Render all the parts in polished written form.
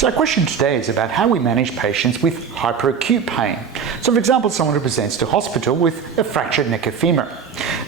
So our question today is about how we manage patients with hyperacute pain. So for example, someone who presents to hospital with a fractured neck or femur.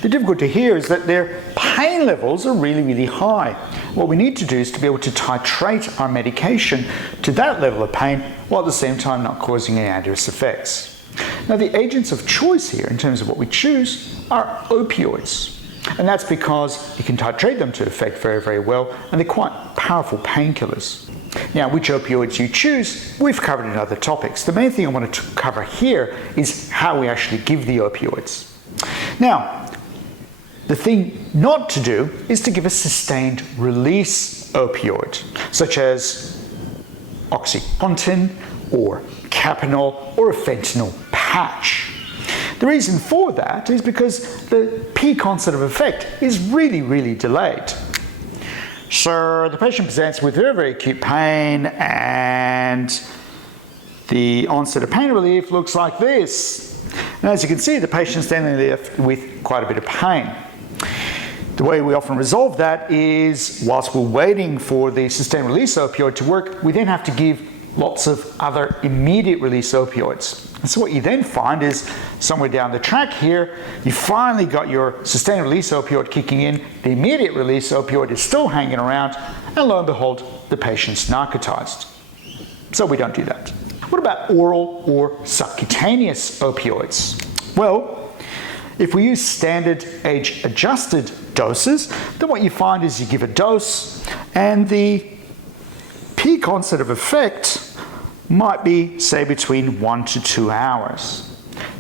The difficulty here is that their pain levels are really high. What we need to do is to be able to titrate our medication to that level of pain while at the same time not causing any adverse effects. Now the agents of choice here in terms of what we choose are opioids. And that's because you can titrate them to effect very well, and they're quite powerful painkillers. Now, which opioids you choose, we've covered in other topics. The main thing I wanted to cover here is how we actually give the opioids. Now, the thing not to do is to give a sustained release opioid, such as OxyContin or Kapanol or a fentanyl patch. The reason for that is because the peak onset of effect is really delayed. So the patient presents with very acute pain and the onset of pain relief looks like this. And as you can see, the patient's then left with quite a bit of pain. The way we often resolve that is, whilst we're waiting for the sustained release opioid to work, we then have to give lots of other immediate release opioids. And so what you then find is somewhere down the track here, you finally got your sustained release opioid kicking in, the immediate release opioid is still hanging around, and lo and behold, the patient's narcotized. So we don't do that. What about oral or subcutaneous opioids? Well, if we use standard age-adjusted doses, then what you find is you give a dose and the peak onset of effect might be, say, between 1 to 2 hours.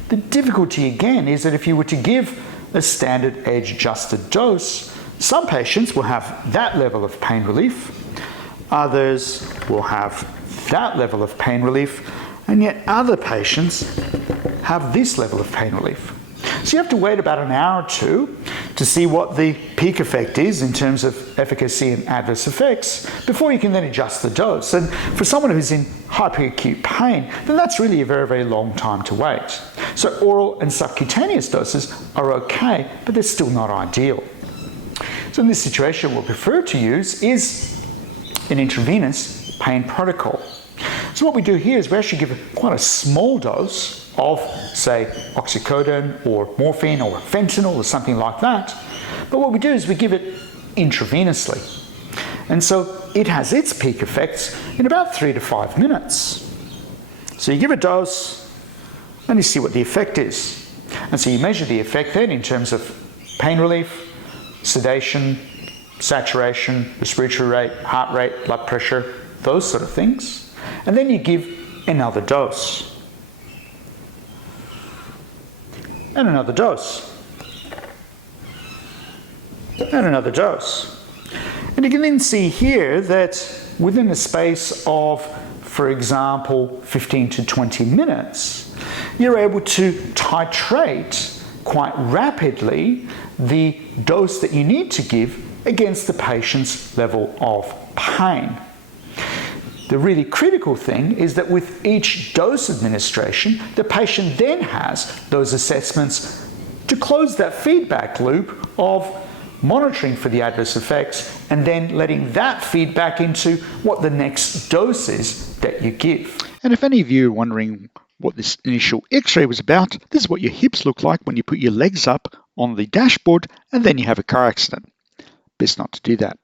The difficulty again is that if you were to give a standard age-adjusted dose, some patients will have that level of pain relief, others will have that level of pain relief, and yet other patients have this level of pain relief. So you have to wait about an hour or two to see what the peak effect is in terms of efficacy and adverse effects before you can then adjust the dose. And for someone who's in hyperacute pain, then that's really a very long time to wait. So oral and subcutaneous doses are okay, but they're still not ideal. So in this situation, what we prefer to use is an intravenous pain protocol. So what we do here is we actually give quite a small dose of, say, oxycodone or morphine or fentanyl or something like that. But what we do is we give it intravenously. And so it has its peak effects in about 3 to 5 minutes. So you give a dose and you see what the effect is. And so you measure the effect then in terms of pain relief, sedation, saturation, respiratory rate, heart rate, blood pressure, those sort of things. And then you give another dose. And another dose. And another dose. And you can then see here that within a space of, for example, 15 to 20 minutes, you're able to titrate quite rapidly the dose that you need to give against the patient's level of pain. The really critical thing is that with each dose administration, the patient then has those assessments to close that feedback loop of monitoring for the adverse effects and then letting that feed back into what the next dose is that you give. And if any of you are wondering what this initial X-ray was about, this is what your hips look like when you put your legs up on the dashboard and then you have a car accident. Best not to do that.